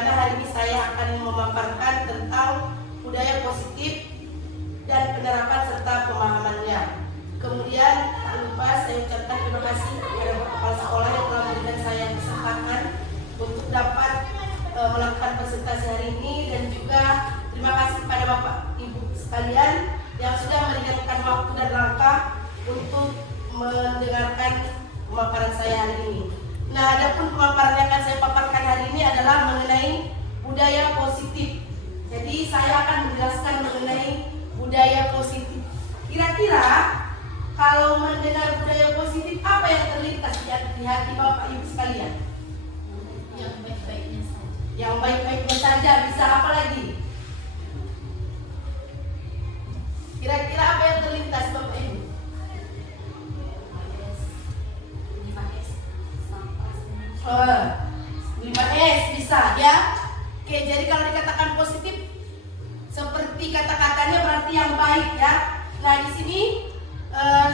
mana hari ini saya akan memaparkan tentang budaya positif dan penerapan serta pemahamannya. Kemudian tak lupa saya ucapkan terima kasih kepada Bapak Kepala Sekolah yang telah memberikan saya kesempatan untuk dapat melakukan presentasi hari ini, dan juga terima kasih kepada Bapak Ibu sekalian yang sudah menyediakan waktu dan langkah untuk mendengarkan pemaparan saya hari ini. Nah, adapun pemaparan yang akan saya paparkan hari ini adalah mengenai budaya positif. Jadi saya akan menjelaskan mengenai budaya positif. Kira-kira kalau mendengar budaya positif, apa yang terlintas di hati Bapak Ibu sekalian? Yang baik-baiknya saja. Yang baik-baiknya saja, bisa apa lagi? Kira-kira apa yang terlintas Bapak Ibu? 5S bisa ya. Oke, jadi kalau dikatakan positif seperti kata-katanya berarti yang baik ya. Nah, di sini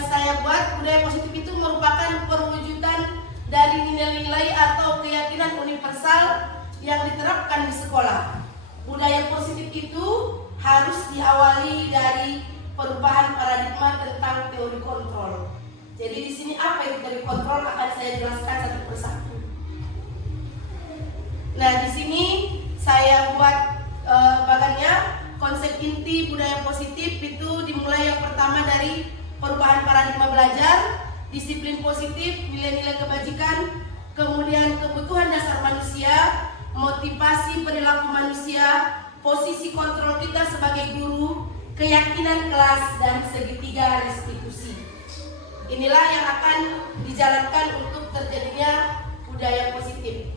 saya buat budaya positif itu merupakan perwujudan dari nilai-nilai atau keyakinan universal yang diterapkan di sekolah. Budaya positif itu harus diawali dari perubahan paradigma tentang teori kontrol. Jadi di sini apa itu teori kontrol akan saya jelaskan satu persatu. Nah, di sini saya buat bagannya konsep inti budaya positif itu dimulai yang pertama dari perubahan paradigma belajar, disiplin positif, nilai-nilai kebajikan, kemudian kebutuhan dasar manusia, motivasi perilaku manusia, posisi kontrol kita sebagai guru, keyakinan kelas, dan segitiga restitusi. Inilah yang akan dijalankan untuk terjadinya budaya positif.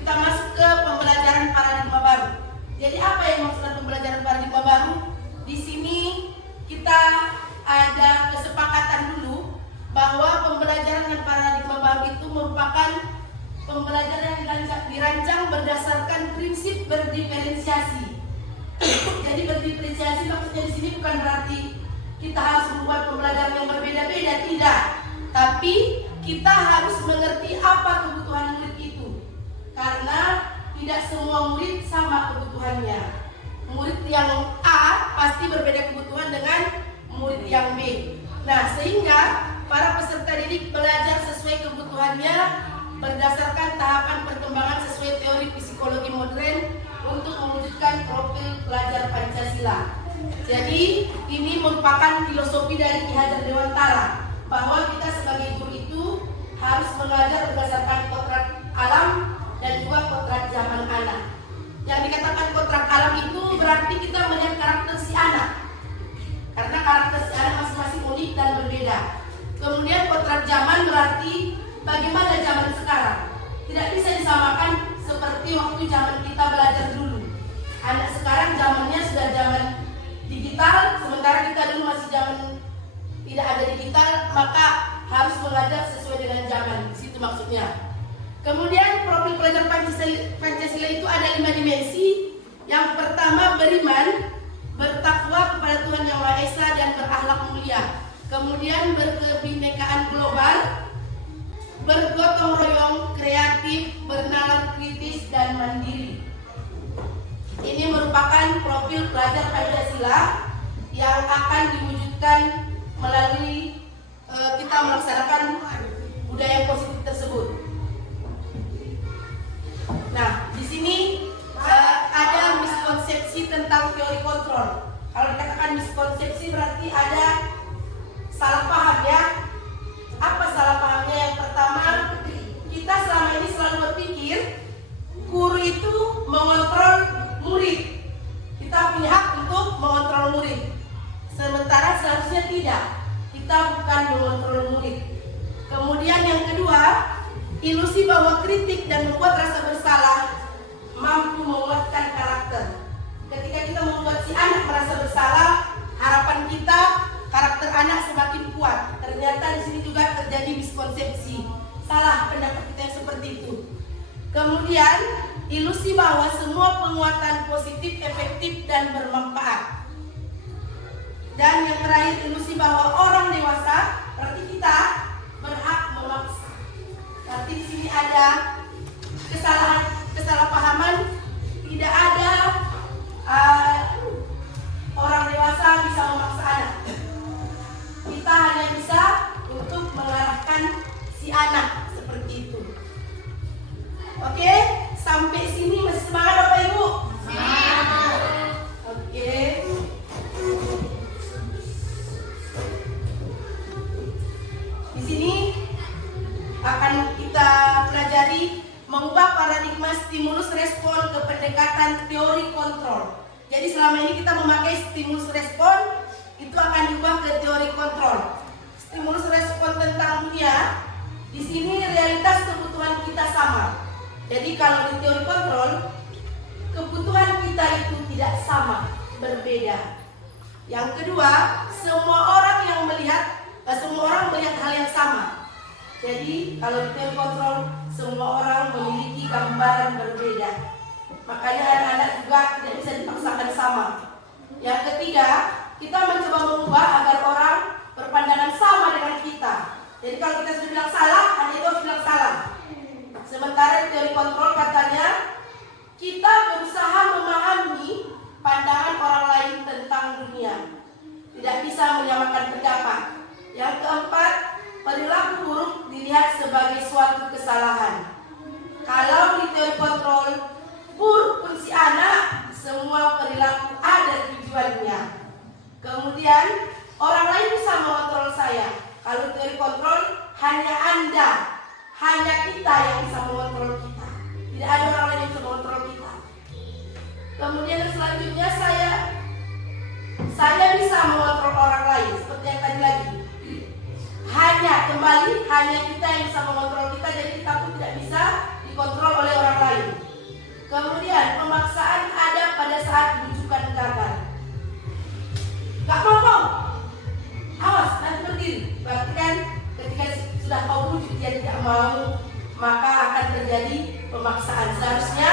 Kita masuk ke pembelajaran paradigma baru. Jadi apa yang maksudnya pembelajaran paradigma baru? Di sini kita ada kesepakatan dulu bahwa pembelajaran dan paradigma baru itu merupakan pembelajaran yang dirancang berdasarkan prinsip berdiferensiasi. Jadi berdiferensiasi maksudnya di sini bukan berarti kita harus membuat pembelajaran yang berbeda-beda, tidak. Tapi kita harus mengerti apa kebutuhan murid itu. Karena tidak semua murid sama kebutuhannya. Murid yang A pasti berbeda kebutuhan dengan murid yang B. Nah, sehingga para peserta didik belajar sesuai kebutuhannya berdasarkan tahapan perkembangan sesuai teori psikologi modern untuk mewujudkan profil pelajar Pancasila. Jadi ini merupakan filosofi dari Ki Hajar Dewantara bahwa kita sebagai guru itu harus mengajar berdasarkan kodrat alam dan juga kodrat zaman anak. Yang dikatakan kodrat alam itu berarti kita melihat karakter si anak, karena karakter si anak masing-masing unik dan berbeda. Kemudian kodrat zaman berarti bagaimana zaman sekarang. Tidak bisa disamakan seperti waktu zaman kita belajar dulu. Anak sekarang zamannya sudah zaman digital, sementara kita dulu masih zaman tidak ada digital, maka harus mengajar sesuai dengan zaman. Di situ maksudnya. Kemudian profil pelajar Pancasila itu ada 5 dimensi. Yang pertama beriman, bertakwa kepada Tuhan Yang Maha Esa dan berakhlak mulia. Kemudian berkebinekaan global, bergotong royong, kreatif, bernalar kritis, dan mandiri. Ini merupakan profil pelajar Pancasila yang akan diwujudkan melalui kita melaksanakan budaya positif tersebut. Nah, di sini ada miskonsepsi tentang teori kontrol. Kalau dikatakan miskonsepsi berarti ada salah paham ya. Apa salah pahamnya? Yang pertama, kita selama ini selalu berpikir guru itu mengontrol murid. Kita punya hak untuk mengontrol murid. Sementara seharusnya tidak. Kita bukan mengontrol murid. Kemudian yang kedua, ilusi bahwa kritik dan membuat rasa bersalah mampu menguatkan karakter. Ketika kita membuat si anak merasa bersalah, harapan kita karakter anak semakin kuat. Ternyata di sini juga terjadi miskonsepsi. Salah pendapat kita yang seperti itu. Kemudian ilusi bahwa semua penguatan positif, efektif, dan bermanfaat. Dan yang terakhir, ilusi bahwa orang dewasa, berarti kita berhak memaksa. Berarti di sini ada kesalahpahaman stimulus respon ke pendekatan teori kontrol. Jadi selama ini kita memakai stimulus respon, itu akan diubah ke teori kontrol. Stimulus respon tentang dunia, di sini realitas kebutuhan kita sama. Jadi kalau di teori kontrol, kebutuhan kita itu tidak sama, berbeda. Yang kedua, semua orang melihat hal yang sama. Jadi kalau di teori kontrol, semua orang memiliki gambaran berbeda. Makanya anak-anak juga tidak bisa dipaksakan sama. Yang ketiga, kita mencoba mengubah agar orang berpandangan sama dengan kita. Jadi kalau kita sudah bilang salah, anak itu harus bilang salah. Sementara di teori kontrol katanya, kita berusaha memahami pandangan orang lain tentang dunia. Tidak bisa menyamakan pendapat. Yang keempat, perilaku buruk dilihat sebagai suatu kesalahan. Kalau di teori kontrol, buruk pun si anak, semua perilaku ada tujuannya. Kemudian, orang lain bisa mengontrol saya. Kalau teori kontrol, hanya Anda, hanya kita yang bisa mengontrol kita. Tidak ada orang lain yang bisa mengontrol kita. Kemudian selanjutnya saya bisa mengontrol orang lain, seperti yang tadi lagi. Hanya kita yang bisa mengontrol kita, jadi kita pun tidak bisa dikontrol oleh orang lain. Kemudian pemaksaan ada pada saat bujukan gagal. Gak mau, awas nanti berdiri. Berarti kan ketika sudah kau bujuk dia tidak mau, maka akan terjadi pemaksaan. Seharusnya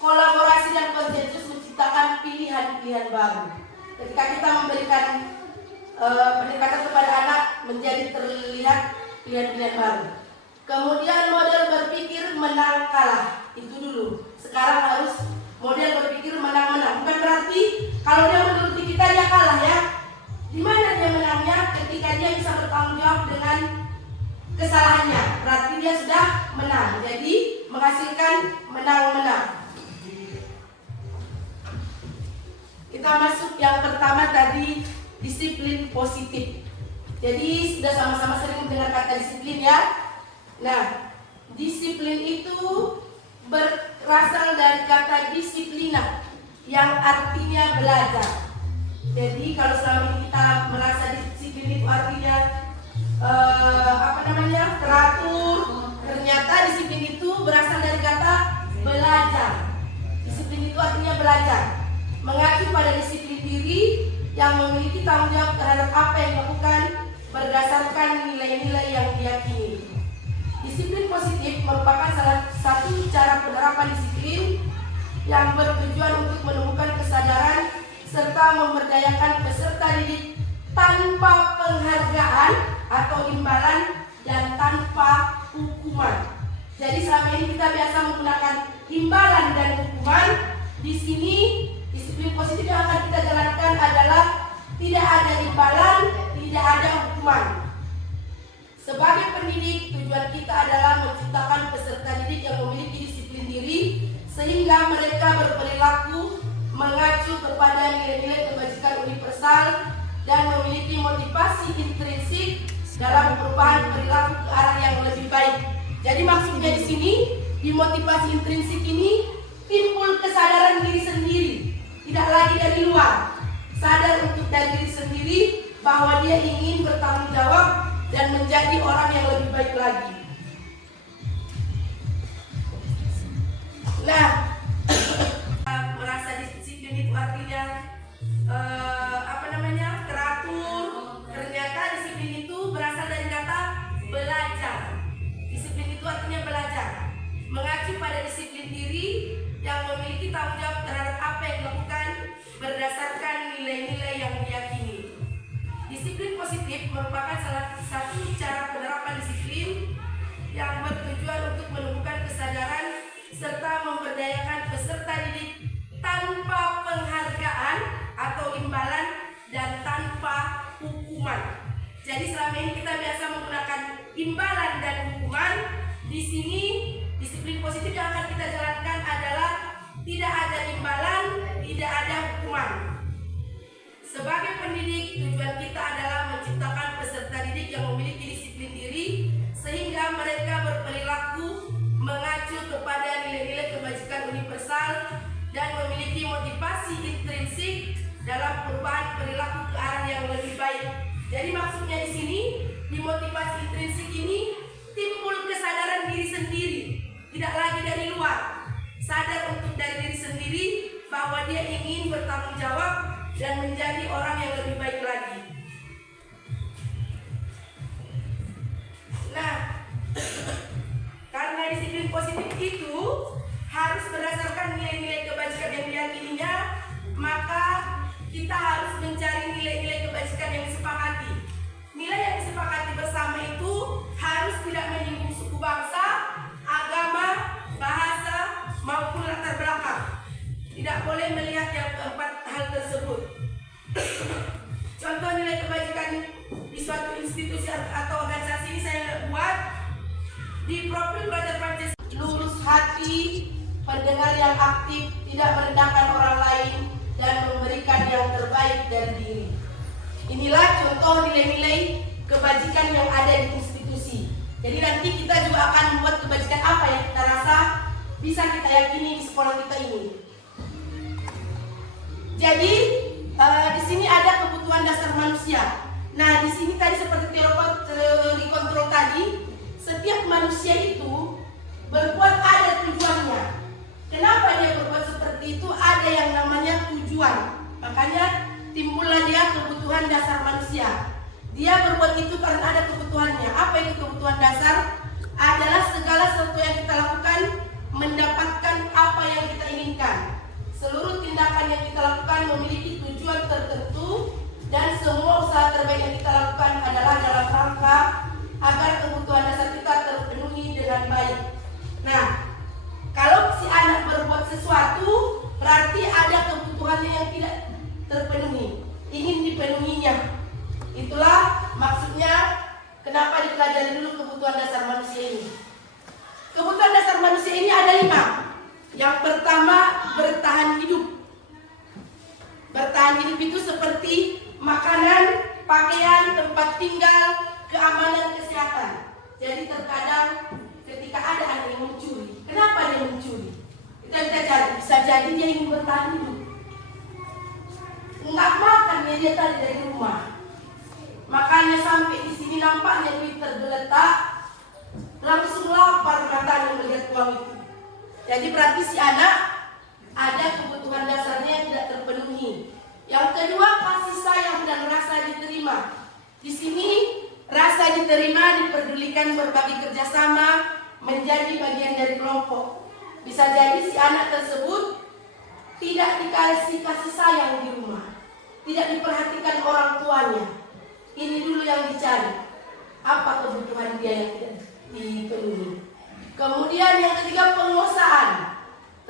kolaborasi dan konsensus menciptakan pilihan-pilihan baru. Ketika kita memberikan pendekatan kepada anak, menjadi terlihat pilihan-pilihan baru. Kemudian model berpikir menang kalah, itu dulu. Sekarang harus model berpikir menang-menang. Bukan berarti kalau dia menuruti kita dia kalah ya. Di mana dia menangnya? Ketika dia bisa bertanggung jawab dengan kesalahannya, berarti dia sudah menang. Jadi menghasilkan menang-menang. Kita masuk yang pertama tadi, disiplin positif. Jadi sudah sama-sama sering mendengar kata disiplin ya. Nah, disiplin itu berasal dari kata disiplina yang artinya belajar. Jadi kalau selama ini kita merasa disiplin itu artinya teratur, ternyata disiplin itu berasal dari kata belajar. Disiplin itu artinya belajar, mengacu pada disiplin diri yang memiliki tanggung jawab terhadap apa yang dilakukan berdasarkan nilai-nilai yang diyakini. Disiplin positif merupakan salah satu cara penerapan disiplin yang bertujuan untuk menemukan kesadaran serta memberdayakan peserta didik tanpa penghargaan atau imbalan dan tanpa hukuman. Jadi selama ini kita biasa menggunakan imbalan dan hukuman. Di sini disiplin positif yang akan kita jalankan adalah tidak ada imbalan, tidak ada hukuman. Sebagai pendidik, tujuan kita adalah menciptakan peserta didik yang memiliki disiplin diri sehingga mereka berperilaku mengacu kepada nilai-nilai kebajikan universal dan memiliki motivasi intrinsik dalam perubahan perilaku ke arah yang lebih baik. Jadi maksudnya di sini, di motivasi intrinsik ini timbul kesadaran diri sendiri, tidak lagi dari luar. Sadar untuk dari diri sendiri bahwa dia ingin bertanggung jawab dan menjadi orang yang lebih baik lagi. Nah, merasa disiplin itu artinya teratur. Ternyata disiplin itu berasal dari kata belajar. Disiplin itu artinya belajar, mengacu pada disiplin diri yang memiliki tanggung jawab terhadap apa yang dilakukan berdasarkan nilai-nilai yang diyakini. Disiplin positif merupakan salah satu cara penerapan disiplin yang bertujuan untuk menemukan kesadaran serta memberdayakan peserta didik tanpa penghargaan atau imbalan dan tanpa hukuman. Jadi selama ini kita biasa menggunakan imbalan dan hukuman. Di sini disiplin positif yang akan kita jalankan adalah tidak ada imbalan, tidak ada hukuman. Sebagai pendidik, tujuan kita adalah menciptakan peserta didik yang memiliki disiplin diri sehingga mereka berperilaku mengacu kepada nilai-nilai kebajikan intrinsik dalam perubahan perilaku ke arah yang lebih baik. Jadi maksudnya di sini, di motivasi intrinsik ini timbul kesadaran diri sendiri, tidak lagi dari luar. Sadar untuk dari diri sendiri bahwa dia ingin bertanggung jawab dan menjadi orang yang lebih baik lagi. Nah, karena disiplin positif itu harus berdasarkan nilai-nilai kebajikan yang diyakininya, maka kita harus mencari nilai-nilai kebajikan yang disepakati. Nilai yang disepakati bersama itu harus tidak menyinggung suku bangsa, agama, bahasa, maupun latar belakang. Tidak boleh melihat yang keempat hal tersebut. Contoh nilai kebajikan di suatu institusi atau organisasi ini saya buat di profil belajar Pancasila. Lurus hati, pendengar yang aktif, tidak merendahkan orang lain, dan memberikan yang terbaik dari diri. Inilah contoh nilai-nilai kebajikan yang ada di institusi. Jadi nanti kita juga akan membuat kebajikan apa yang kita rasa bisa kita yakini di sekolah kita ini. Jadi di sini ada kebutuhan dasar manusia. Nah, di sini tadi seperti teori kontrol tadi, setiap manusia itu berbuat ada tujuannya. Kenapa dia berbuat seperti itu? Ada yang namanya tujuan. Makanya timbullah dia kebutuhan dasar manusia. Dia berbuat itu karena ada kebutuhannya. Apa itu kebutuhan dasar? Adalah segala sesuatu yang kita lakukan mendapatkan apa yang kita inginkan. Seluruh tindakan yang kita lakukan memiliki tujuan tertentu, dan semua usaha terbaik yang kita lakukan adalah dalam rangka agar kebutuhan dasar kita terpenuhi dengan baik. Nah, kalau si anak berbuat sesuatu, berarti ada kebutuhannya yang tidak terpenuhi, ingin dipenuhinya. Itulah maksudnya kenapa dipelajari dulu kebutuhan dasar manusia ini. Kebutuhan dasar manusia ini ada 5. Yang pertama, bertahan hidup. Bertahan hidup itu seperti makanan, pakaian, tempat tinggal, keamanan, kesehatan. Jadi terkadang ketika ada anak yang mencuri, kenapa dia mencuri? Bisa jadi dia ingin bertahan hidup. Enggak makan dia tadi dari rumah. Makanya sampai di sini nampaknya duit tergeletak, langsung lapar matanya melihat uang itu. Jadi berarti si anak ada kebutuhan dasarnya yang tidak terpenuhi. Yang kedua, kasih sayang dan rasa diterima. Di sini rasa diterima diperdulikan berbagi kerjasama, menjadi bagian dari kelompok. Bisa jadi si anak tersebut tidak dikasih kasih sayang di rumah, tidak diperhatikan orang tuanya. Ini dulu yang dicari. Apa kebutuhan dia yang tidak dipenuhi. Kemudian yang ketiga, penguasaan.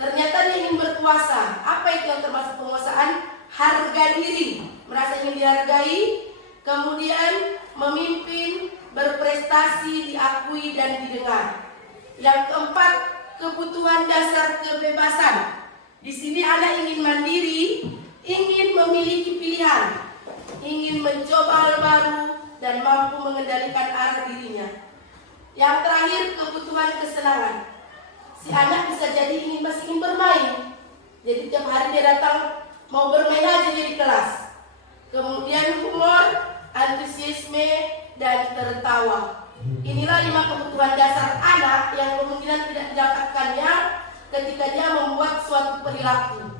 Ternyata dia ingin berkuasa. Apa itu yang termasuk penguasaan? Harga diri, merasa ingin dihargai. Kemudian memimpin, berprestasi, diakui dan didengar. Yang keempat, kebutuhan dasar kebebasan. Di sini anak ingin mandiri, ingin memiliki pilihan, ingin mencoba hal baru dan mampu mengendalikan arah dirinya. Yang terakhir, kebutuhan kesenangan. Si anak bisa jadi masih ingin bermain. Jadi tiap hari dia datang mau bermain aja di kelas. Kemudian humor, antusiasme, dan tertawa. Inilah 5 kebutuhan dasar anak yang kemungkinan tidak didapatkannya ketika dia membuat suatu perilaku.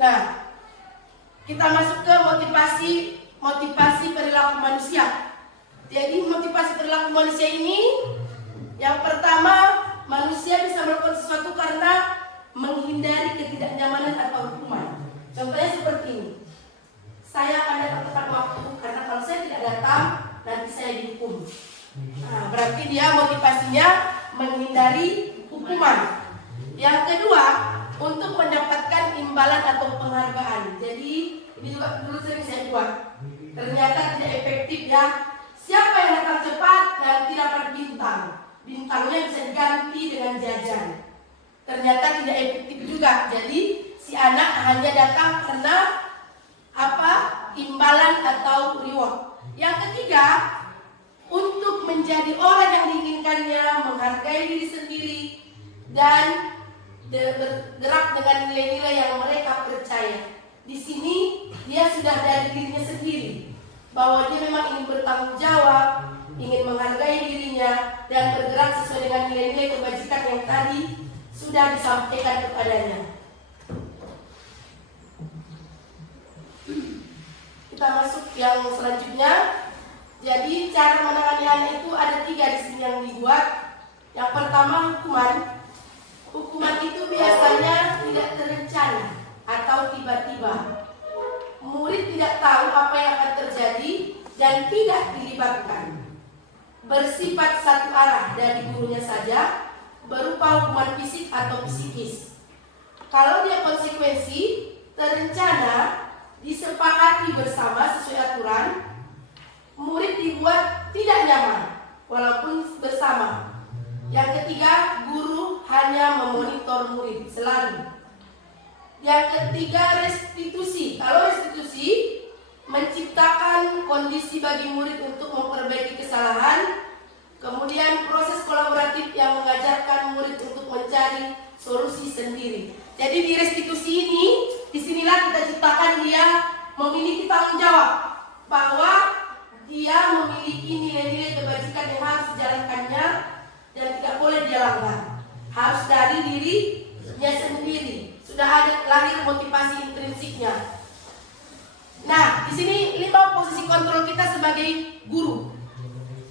Nah, kita masuk ke motivasi perilaku manusia. Jadi motivasi perilaku manusia ini, yang pertama, manusia bisa melakukan sesuatu karena menghindari ketidaknyamanan atau hukuman. Contohnya seperti ini. Saya akan datang tepat waktu karena kalau saya tidak datang nanti saya dihukum. Nah, berarti dia motivasinya menghindari hukuman. Yang kedua, untuk mendapatkan imbalan atau penghargaan. Jadi ini juga dulu sering saya buat. Ternyata tidak efektif ya. Siapa yang datang cepat nanti dapat bintang. Bintangnya bisa diganti dengan jajan. Ternyata tidak efektif juga. Jadi si anak hanya datang karena imbalan atau reward. Yang ketiga, untuk menjadi orang yang diinginkannya, menghargai diri sendiri, dan bergerak dengan nilai-nilai yang mereka percaya. Di sini dia sudah dari dirinya sendiri bahwa dia memang ingin bertanggung jawab, ingin menghargai dirinya dan bergerak sesuai dengan nilai-nilai kebajikan yang tadi sudah disampaikan kepadanya. Kita masuk yang selanjutnya. Jadi cara menangani anak itu ada 3 di sini yang dibuat. Yang pertama, hukuman. Hukuman itu biasanya tidak terencana atau tiba-tiba. Murid tidak tahu apa yang akan terjadi dan tidak dilibatkan. Bersifat satu arah dari gurunya saja, berupa hukuman fisik atau psikis. Kalau dia konsekuensi, terencana, disepakati bersama sesuai aturan, murid dibuat tidak nyaman walaupun bersama. Yang ketiga, guru hanya memonitor murid selalu. Yang ketiga, restitusi. Kalau restitusi, menciptakan kondisi bagi murid untuk memperbaiki kesalahan. Kemudian proses kolaboratif yang mengajarkan murid untuk mencari solusi sendiri. Jadi di restitusi ini, disinilah kita ciptakan dia memiliki tanggung jawab bahwa dia memiliki nilai-nilai kebajikan yang harus dijalankannya dan tidak boleh dia langgar. Harus dari dirinya sendiri. Sudah ada lahir motivasi intrinsiknya. Nah, di sini 5 posisi kontrol kita sebagai guru.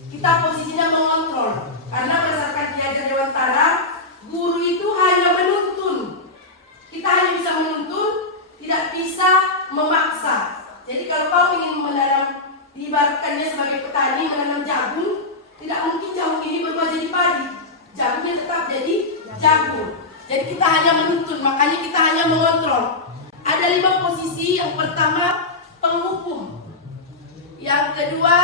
Kita posisinya mengontrol. Karena berdasarkan diajar Dewantara, guru itu hanya menuntun. Kita hanya bisa menuntun, tidak bisa memaksa. Jadi kalau kau ingin menanam, diibaratkannya sebagai petani menanam jagung, tidak mungkin jagung ini berubah jadi padi. Jagungnya tetap jadi jagung. Jadi kita hanya menuntun, makanya kita hanya mengontrol. Ada 5 posisi. Yang pertama, penghukum. Yang kedua,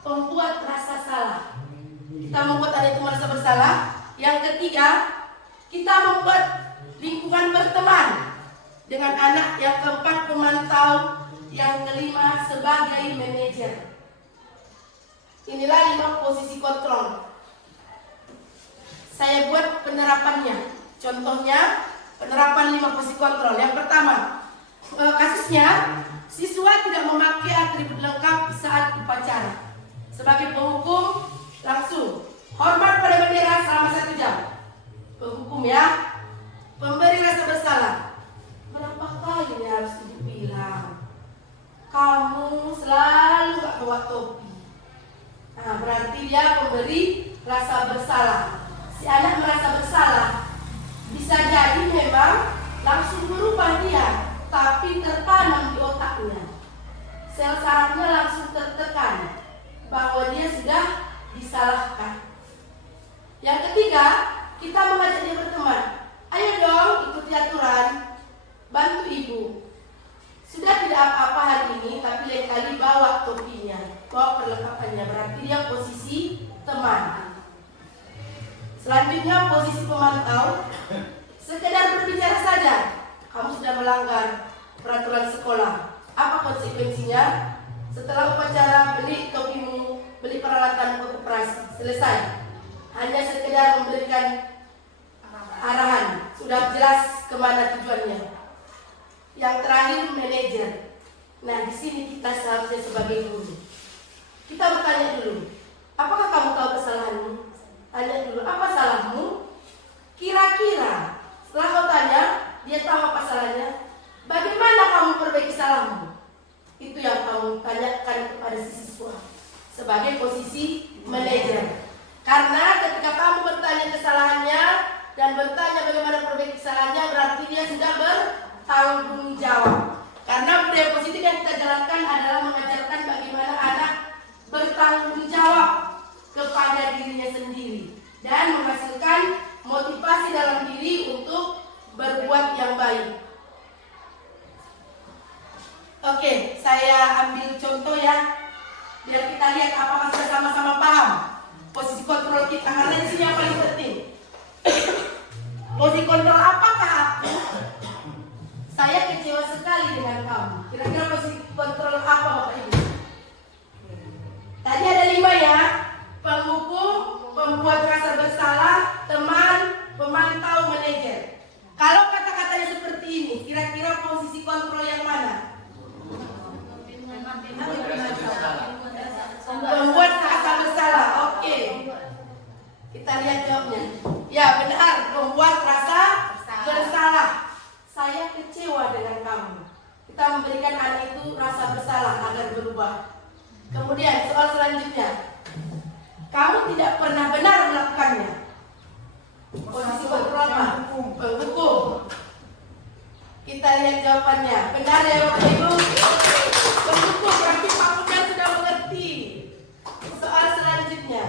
pembuat rasa salah. Kita membuat anak itu merasa bersalah. Yang ketiga, kita membuat lingkungan berteman dengan anak. Yang keempat, pemantau. Yang kelima, sebagai manajer. Inilah 5 posisi kontrol. Saya buat penerapannya. Contohnya, penerapan 5 posisi kontrol. Yang pertama, kasusnya, siswa tidak memakai atribut lengkap saat upacara. Sebagai penghukum, langsung hormat pada bendera selama 1 jam. Penghukum ya. Pemberi rasa bersalah. Berapa kali ini harus ibu bilang, kamu selalu gak bawa topi. Nah, berarti dia pemberi rasa bersalah. Si anak merasa bersalah. Bisa jadi memang langsung berubah dia, tapi tertanam di otaknya. Sel sarafnya langsung tertekan bahwa dia sudah disalahkan. Yang ketiga, kita mengajak dia berteman. Ayo dong ikuti aturan, bantu ibu. Sudah tidak apa-apa hari ini, tapi lain kali bawa topinya, bawa perlengkapannya. Berarti dia posisi teman. Selanjutnya posisi pemantau. Sekedar berbicara saja, kamu sudah melanggar peraturan sekolah. Apa konsekuensinya? Setelah upacara, beli topimu, beli peralatan operasi. Selesai. Hanya sekedar memberikan arahan. Sudah jelas kemana tujuannya. Yang terakhir, manajer. Nah, di sini kita seharusnya sebagai guru. Kita bertanya dulu, apakah kamu tahu kesalahanmu? Tanya dulu, apa salahmu? Kira-kira setelah kau tanya, dia tahu apa salahnya. Bagaimana kamu perbaiki salahmu? Itu yang kamu tanyakan kepada si siswa sebagai posisi manajer. Karena ketika kamu bertanya kesalahannya dan bertanya bagaimana perbaiki kesalahannya, berarti dia sudah bertanggung jawab. Karena budaya positif yang kita jalankan adalah mengajarkan bagaimana anak bertanggung jawab kepada dirinya sendiri dan menghasilkan motivasi dalam diri untuk berbuat yang baik. Oke, saya ambil contoh ya, biar kita lihat apakah sudah sama-sama paham posisi kontrol kita. Karena di sini yang paling penting, posisi kontrol apakah aku? Saya kecewa sekali dengan kamu. Kira-kira posisi kontrol apa Bapak Ibu? Tadi ada 5 ya. Penghukum, pembuat rasa bersalah, teman, pemantau, manajer. selanjutnya. Kamu tidak pernah benar melakukannya. Posisi pertama, penghukum. Kita lihat jawabannya. Benar ya Bapak Ibu? Penghukum, berarti Pak Muda sudah mengerti. Soal selanjutnya.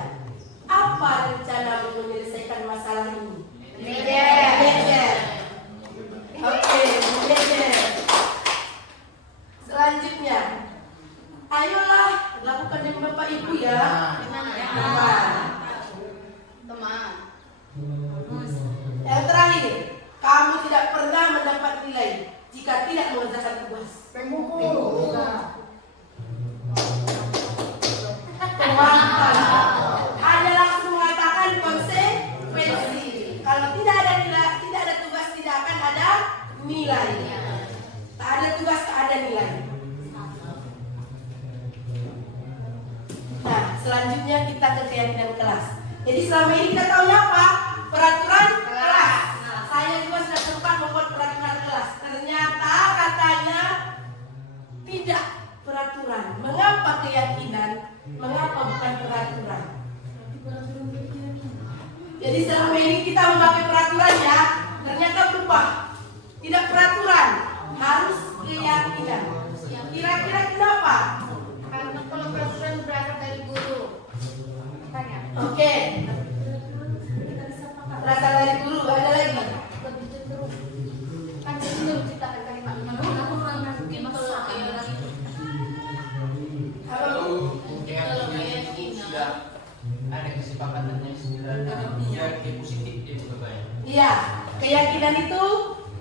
Apa rencana menyelesaikan masalah ini? Manajer. Oke, manajer. Selanjutnya. Ayolah, lakukan dengan Bapak Ibu ya. Teman. Yang terakhir, kamu tidak pernah mendapat nilai jika tidak mengerjakan tugas. Ada langsung mengatakan konsekuensi. Kalau tidak ada nilai, tidak ada tugas, tidak akan ada nilai. Tak ada tugas, tak ada nilai. Nah, selanjutnya kita ke keyakinan kelas. Jadi selama ini kita tahu apa? Peraturan kelas. Saya juga sudah sempat membuat peraturan kelas. Ternyata katanya tidak peraturan. Mengapa keyakinan? Mengapa bukan peraturan? Jadi selama ini kita memakai peraturan ya, ternyata berubah. Tidak peraturan, harus keyakinan. Kira-kira kenapa? Karena kalau peraturan berasal dari guru. Oke. Berasal dari guru, ada lagi. Lebih cenderung. Kan cenderung ciptakan kalimat. Aku mungkin kalau kayak orang itu. Halo. Kalau keyakinan. Sudah ada kesepakatannya sebenarnya dia positif dia juga baik. Iya, keyakinan itu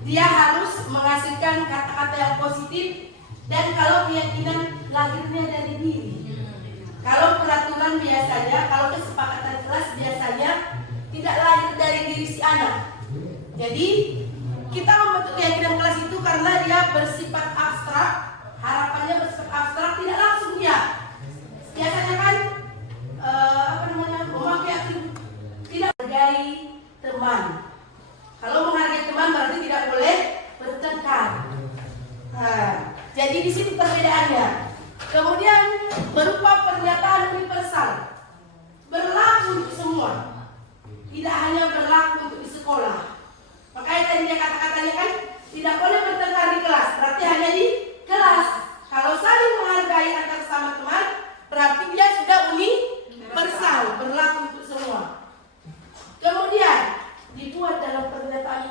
dia harus menghasilkan kata-kata yang positif, dan kalau keyakinan lahirnya dari diri. Kalau peraturan biasanya, kalau kesepakatan kelas biasanya tidak lahir dari diri si anak. Jadi kita membentuk keyakinan kelas itu karena dia bersifat abstrak, harapannya bersifat abstrak, tidak langsung dia. Biasanya kan memakai atribut tidak menghargai teman. Kalau menghargai teman berarti tidak boleh bertengkar. Jadi di situ perbedaannya. Kemudian berupa pernyataan universal, berlaku untuk semua, tidak hanya berlaku untuk di sekolah. Makanya tadi dia kata-katanya kan tidak boleh bertengkar di kelas, berarti hanya di kelas. Kalau saling menghargai antar sama teman, berarti dia sudah universal, berlaku untuk semua. Kemudian dibuat dalam pernyataan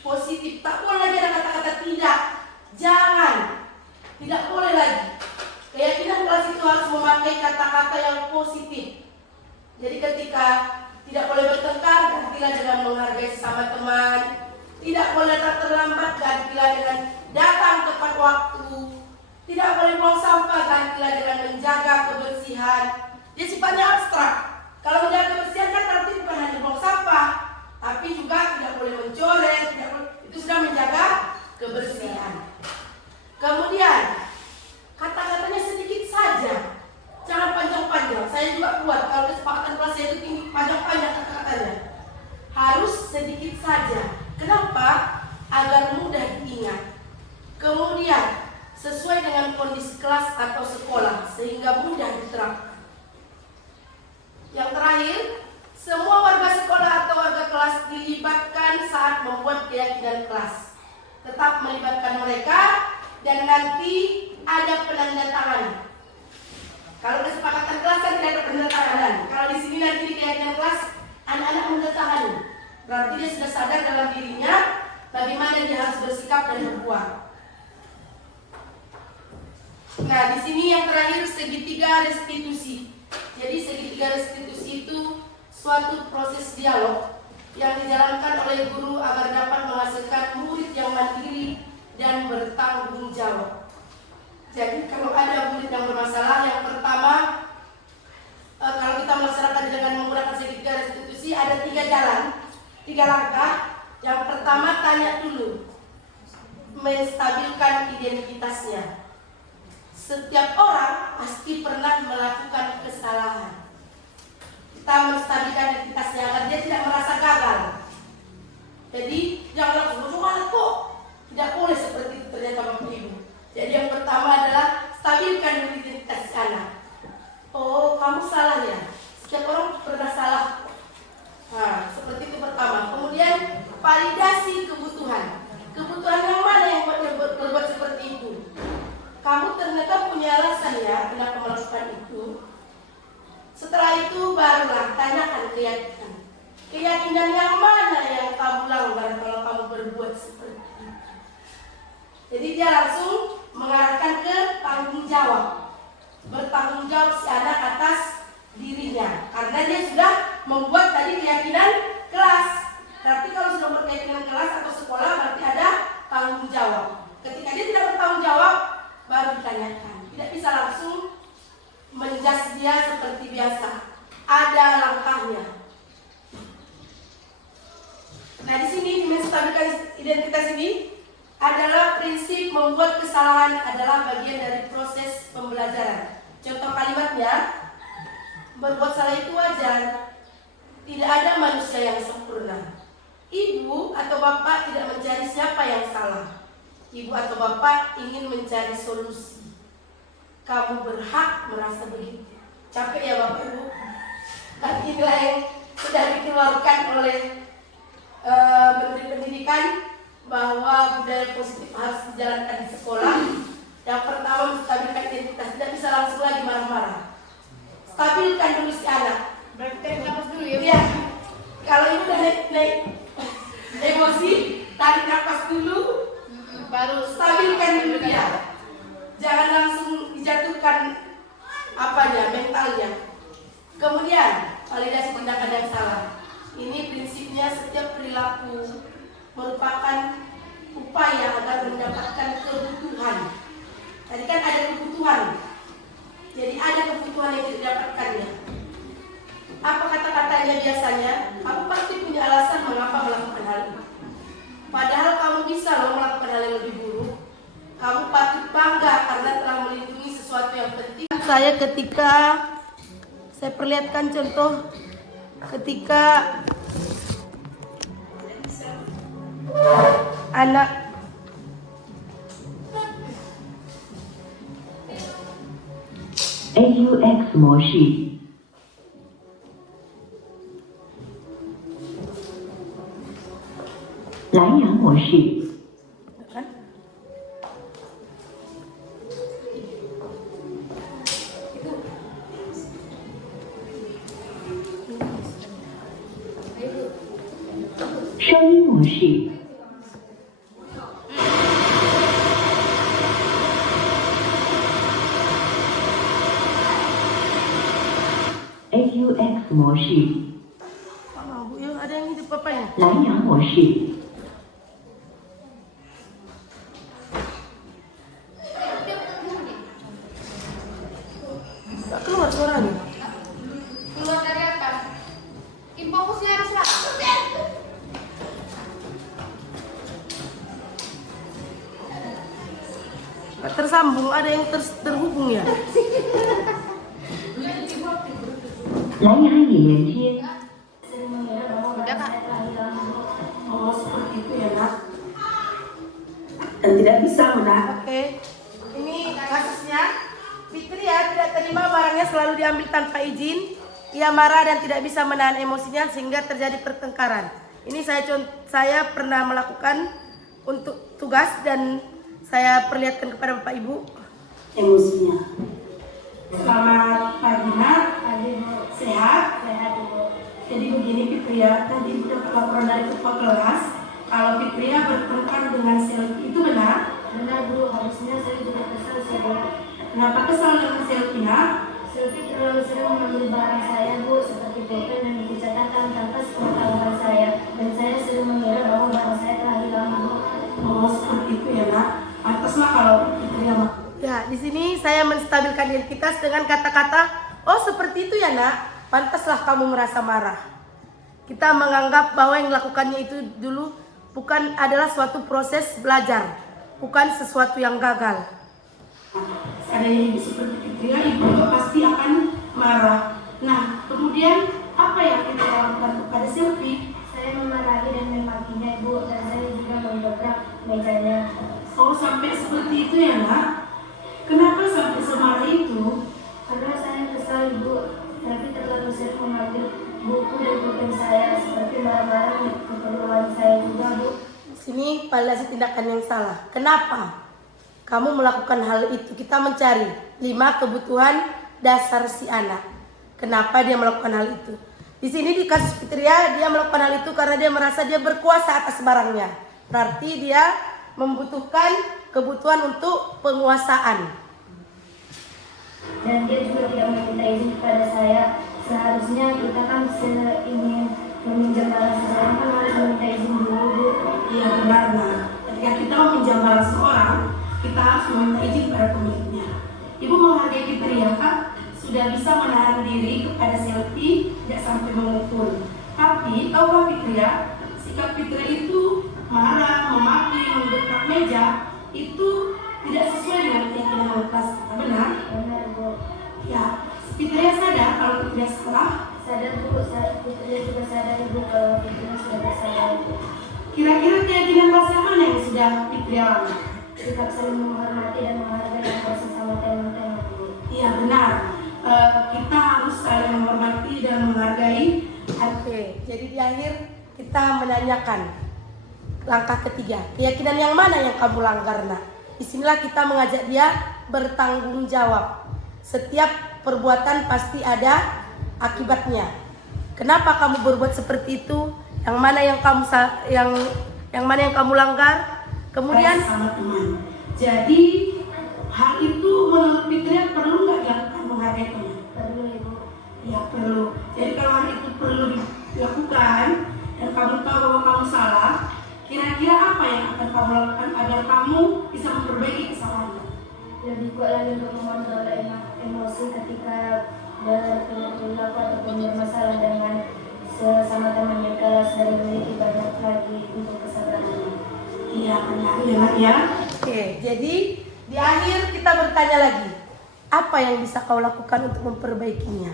positif, tak boleh lagi ada kata-kata tidak, jangan, tidak boleh lagi. Keyakinan kelas itu harus memakai kata-kata yang positif. Jadi ketika tidak boleh bertengkar, gantilah dengan menghargai sesama teman. Tidak boleh datang terlambat, gantilah dengan datang tepat waktu. Tidak boleh buang sampah, gantilah dengan menjaga kebersihan. Dia sifatnya abstrak. Kalau menjaga kebersihan kan berarti bukan hanya buang sampah, tapi juga tidak boleh mencoret, itu sudah menjaga kebersihan. Kemudian kata-katanya sedikit saja, jangan panjang-panjang. Saya juga kuat kalau kesepakatan kelas saya itu tinggi, panjang-panjang kata-katanya. Harus sedikit saja. Kenapa? Agar mudah diingat. Kemudian sesuai dengan kondisi kelas atau sekolah sehingga mudah diterapkan. Yang terakhir, semua warga sekolah atau warga kelas dilibatkan saat membuat keyakinan kelas. Tetap melibatkan mereka dan nanti ada penandatangan. Kalau kesepakatan kelas kan tidak ada penandatangan. Kalau di sini nanti di keyakinan kelas anak-anak menandatangani. Berarti dia sudah sadar dalam dirinya bagaimana dia harus bersikap dan berbuat. Nah, di sini yang terakhir segitiga restitusi. Jadi segitiga restitusi itu suatu proses dialog yang dijalankan oleh guru agar dapat menghasilkan murid yang mandiri dan bertanggung jawab. Jadi kalau ada murid yang bermasalah, yang pertama kalau kita melaksanakan dengan menggunakan segitiga restitusi ada 3 jalan, 3 langkah. Yang pertama, tanya dulu, menstabilkan identitasnya. Setiap orang pasti pernah melakukan kesalahan. Kita menstabilkan identitasnya agar dia tidak merasa gagal. Jadi jangan langsung kok. Tidak boleh seperti itu ternyata Bapak Ibu. Jadi yang pertama adalah stabilkan identitas anak. Oh, seperti itu. Jadi dia langsung mengarahkan ke tanggung jawab. Bertanggung jawab si anak atas dirinya. Karena dia sudah membuat tadi keyakinan kelas. Berarti kalau sudah berkeyakinan kelas atau sekolah berarti ada tanggung jawab. Ketika dia tidak bertanggung jawab baru ditanyakan. Tidak bisa langsung menjas dia seperti biasa. Ada langkahnya. Nah di sini menstabilkan identitas ini adalah prinsip membuat kesalahan adalah bagian dari proses pembelajaran. Contoh kalimatnya, berbuat salah itu wajar. Tidak ada manusia yang sempurna. Ibu atau bapak tidak mencari siapa yang salah. Ibu atau bapak ingin mencari solusi. Kamu berhak merasa begitu. Capek ya bapak ibu. Dan inilah yang sudah dikeluarkan oleh Menteri Pendidikan, bahwa budaya positif harus dijalankan di sekolah. Yang pertama, menstabilkan identitas. Tidak bisa langsung lagi marah-marah. Stabilkan dulu si anak. Berarti tarik nafas dulu ya. Iya. Kalau ibu udah naik emosi, tarik nafas dulu, Baru stabilkan dulu dia. Jangan langsung dijatuhkan mentalnya. Kemudian validasi tindakan yang salah. Ini prinsipnya setiap perilaku merupakan upaya agar mendapatkan kebutuhan. Tadi kan ada kebutuhan. Jadi ada kebutuhan yang didapatkannya. Apa kata-katanya biasanya? Kamu pasti punya alasan mengapa melakukan hal itu. Padahal kamu bisa melakukan hal yang lebih buruk. Kamu patut bangga karena telah melindungi sesuatu yang penting. Saya perlihatkan contoh ketika anak AUX 模式，蓝牙模式， 声音模式，AUX 模式， Bu, yuk, ada yang hidup papanya. 蓝牙模式， Gak keluar suaranya. keluar dari atas. Fokusnya harus langsung. Gak tersambung, ada yang terhubung ya. 蓝牙已连接， Udah kak. Oh seperti itu ya nak. Dan tidak bisa nak. Oke. Ini kasusnya. Fitri ya tidak terima barangnya selalu diambil tanpa izin. Ia marah dan tidak bisa menahan emosinya sehingga terjadi pertengkaran. Ini saya pernah melakukan untuk tugas dan saya perlihatkan kepada Bapak Ibu emosinya. Selamat pagi nak. Pagi Bu. Sehat? Sehat Bu. Jadi begini Fitria, tadi sudah laporan dari ketua kelas kalau Fitria bertengkar dengan Selvi, itu benar? Benar Bu, harusnya saya juga kesal sih Bu. Kenapa kesal dengan Selvi nak? Selvi terlalu sering mengambil barang saya Bu, seperti pulpen dan buku catatan tanpa sepengetahuan saya. Dan saya sering mengira bahwa barang saya telah hilang Bu. Oh seperti itu ya nak. Pantaslah kalau Fitria. Ya di sini saya menstabilkan identitas dengan kata-kata, oh seperti itu ya nak. Pantaslah kamu merasa marah. Kita menganggap bahwa yang dilakukannya itu dulu bukan adalah suatu proses belajar, bukan sesuatu yang gagal. Seandainya ibu seperti Fitria, ibu pasti akan marah. Nah, kemudian apa yang kita lakukan kepada Selvi? Saya memarahi dan memakinya Bu, dan saya juga mendobrak mejanya. Oh, sampai seperti itu ya nak? Kenapa sampai semarah itu? Karena saya kesal Ibu, tapi terlalu sering mengambil buku dan pulpen saya, seperti barang-barang keperluan saya juga Bu. Di sini validasi tindakan yang salah. Kenapa kamu melakukan hal itu? Kita mencari 5 kebutuhan dasar si anak. Kenapa dia melakukan hal itu? Di sini di kasus Fitria, dia melakukan hal itu karena dia merasa dia berkuasa atas barangnya. Berarti dia membutuhkan kebutuhan untuk penguasaan. Dan dia juga tidak meminta izin kepada saya. Seharusnya kita kan ingin meminjam barang seseorang kan harus meminta izin dulu, Bu. Iya benar, Nak. Ketika kita meminjam barang seseorang, kita harus meminta izin pada pemiliknya. Ibu menghargai Fitria kan? Sudah bisa menahan diri kepada selfie, tidak sampai memukul. Tapi tahukah Fitria, sikap Fitria itu marah, memaki, menggerak meja itu tidak sesuai dengan keyakinan kelas. Benar? Benar, Bu. Ya, Fitria sadar kalau Fitria salah. Sadar, Bu. Fitria juga sadar, Ibu, kalau Fitria sudah bersalah, Bu. Kira-kira keyakinan kelas yang mana yang sudah Fitria alami? Sikap saling menghormati dan menghargai antara sesama teman-teman, Bu. Iya benar. Kita harus saling menghormati dan menghargai. Oke, jadi di akhir kita menanyakan langkah ketiga, keyakinan yang mana yang kamu langgar, Nak? Disinilah kita mengajak dia bertanggung jawab. Setiap perbuatan pasti ada akibatnya. Kenapa kamu berbuat seperti itu? Yang mana yang kamu langgar? Kemudian sama teman. Jadi hal itu menurut Fitria perlu nggak dilakukan menghargai teman? Perlu, Ibu. Ya perlu. Jadi kalau hal itu perlu dilakukan dan kamu tahu bahwa kamu salah, kira-kira apa yang akan kamu lakukan agar kamu bisa memperbaiki kesalahanmu? Lebih kuat lagi untuk mengontrol emosi ketika berperilaku ataupun bermasalah dengan sesama teman yang kelas dan memiliki banyak lagi untuk kesabaran. Iya benar ya. Oke, jadi di akhir kita bertanya lagi, apa yang bisa kau lakukan untuk memperbaikinya?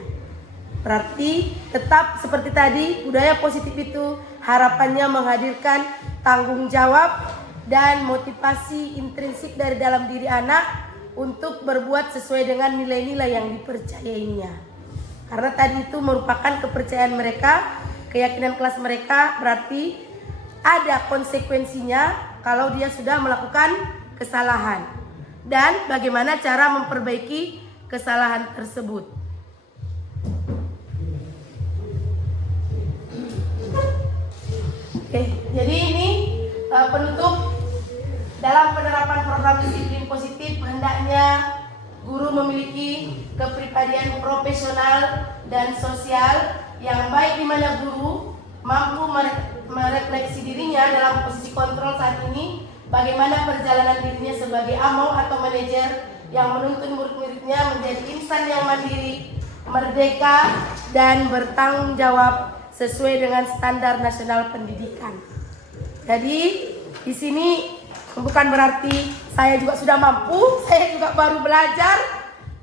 Berarti tetap seperti tadi, budaya positif itu harapannya menghadirkan tanggung jawab dan motivasi intrinsik dari dalam diri anak untuk berbuat sesuai dengan nilai-nilai yang dipercayainya. Karena tadi itu merupakan kepercayaan mereka, keyakinan kelas mereka, berarti ada konsekuensinya kalau dia sudah melakukan kesalahan. Dan bagaimana cara memperbaiki kesalahan tersebut. Oke, jadi ini penutup dalam penerapan program disiplin positif. Hendaknya guru memiliki kepribadian profesional dan sosial yang baik, di mana guru mampu merefleksi dirinya dalam posisi kontrol saat ini, bagaimana perjalanan dirinya sebagai among atau manajer yang menuntun murid-muridnya menjadi insan yang mandiri, merdeka, dan bertanggung jawab sesuai dengan standar nasional pendidikan. Jadi di sini bukan berarti saya juga sudah mampu, saya juga baru belajar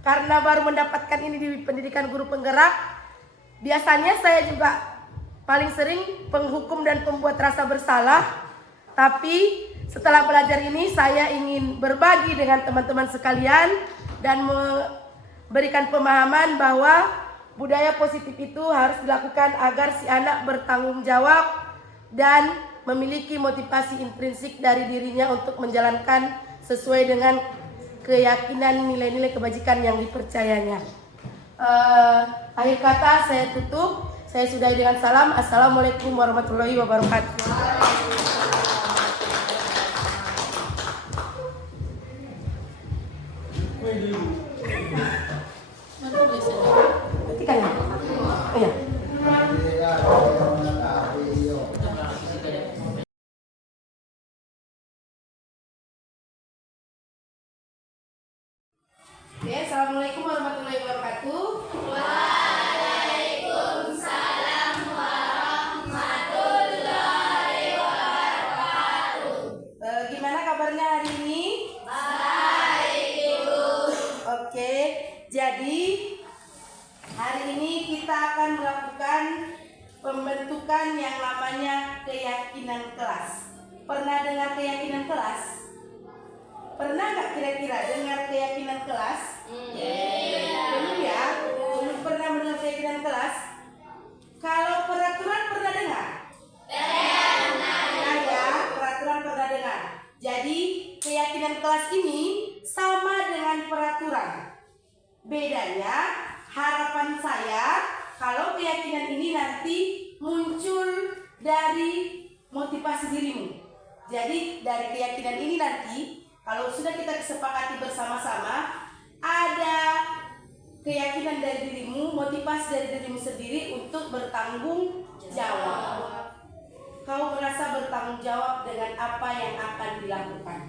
karena baru mendapatkan ini di pendidikan guru penggerak. Biasanya saya juga paling sering penghukum dan pembuat rasa bersalah, tapi setelah belajar ini saya ingin berbagi dengan teman-teman sekalian dan memberikan pemahaman bahwa budaya positif itu harus dilakukan agar si anak bertanggung jawab dan memiliki motivasi intrinsik dari dirinya untuk menjalankan sesuai dengan keyakinan nilai-nilai kebajikan yang dipercayanya. Akhir kata saya tutup. Saya sudahi dengan salam. Assalamualaikum warahmatullahi wabarakatuh. Matikan ya? Oh ya. Oke, assalamualaikum warahmatullahi wabarakatuh. Waalaikumsalam warahmatullahi wabarakatuh. Gimana kabarnya hari ini? Baik, Ibu. Oke, jadi hari ini kita akan melakukan pembentukan yang namanya keyakinan kelas. Pernah dengar keyakinan kelas? Pernah nggak kira-kira dengar keyakinan kelas? Belum ya? Belum pernah mendengar keyakinan kelas? Kalau peraturan pernah dengar? Pernah ya, peraturan pernah dengar. Jadi keyakinan kelas ini sama dengan peraturan. Bedanya harapan saya kalau keyakinan ini nanti muncul dari motivasi dirimu. Jadi dari keyakinan ini nanti kalau sudah kita kesepakati bersama-sama, ada keyakinan dari dirimu, motivasi dari dirimu sendiri untuk bertanggung jawab. Kau merasa bertanggung jawab dengan apa yang akan dilakukan.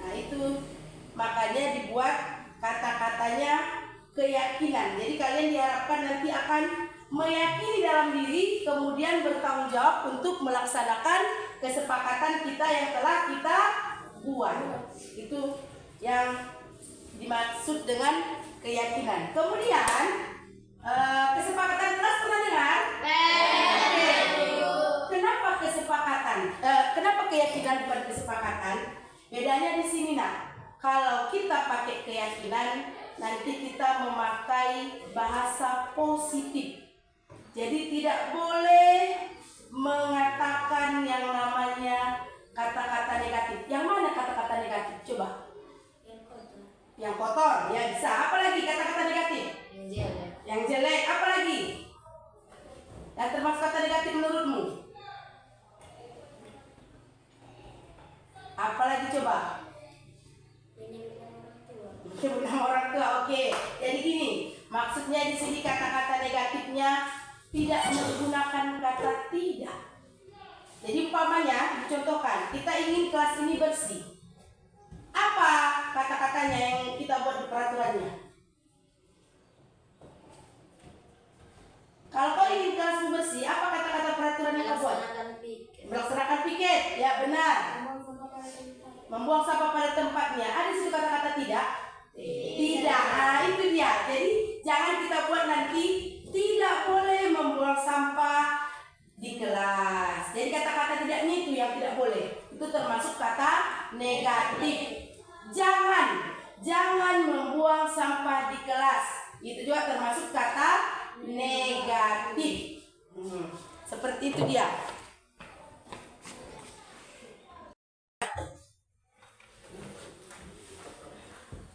Nah itu makanya dibuat kata-katanya keyakinan. Jadi kalian diharapkan nanti akan meyakini dalam diri, kemudian bertanggung jawab untuk melaksanakan kesepakatan kita yang telah kita buat. Itu yang dimaksud dengan keyakinan. Kemudian kesepakatan kelas pernah dengar? Oke. Kenapa kesepakatan? Kenapa keyakinan bukan kesepakatan? Bedanya di sini nak. Kalau kita pakai keyakinan, nanti kita memakai bahasa positif. Jadi tidak boleh mengatakan yang namanya kata-kata negatif. Yang mana kata-kata negatif? Coba. Yang kotor, ya bisa. Apa lagi kata-kata negatif? Yang jelek. Apa lagi? Yang termasuk kata negatif menurutmu? Apa lagi coba? Menyebut nama orang tua. Oke. Jadi gini, maksudnya di sini kata-kata negatifnya tidak menggunakan kata tidak. Jadi umpamanya dicontohkan, kita ingin kelas ini bersih. Apa kata-katanya yang kita buat di peraturannya? Kalau kau ingin kelasmu bersih, apa kata-kata peraturan yang kau buat? Melaksanakan piket. Ya benar. Membuang sampah pada tempatnya. Ada di situ kata-kata tidak? Tidak. Nah itu dia. Jadi jangan kita buat nanti tidak boleh membuang sampah di kelas. Jadi kata-kata tidaknya itu yang tidak boleh. Itu termasuk kata negatif. Jangan membuang sampah di kelas. Itu juga termasuk kata negatif. Seperti itu dia.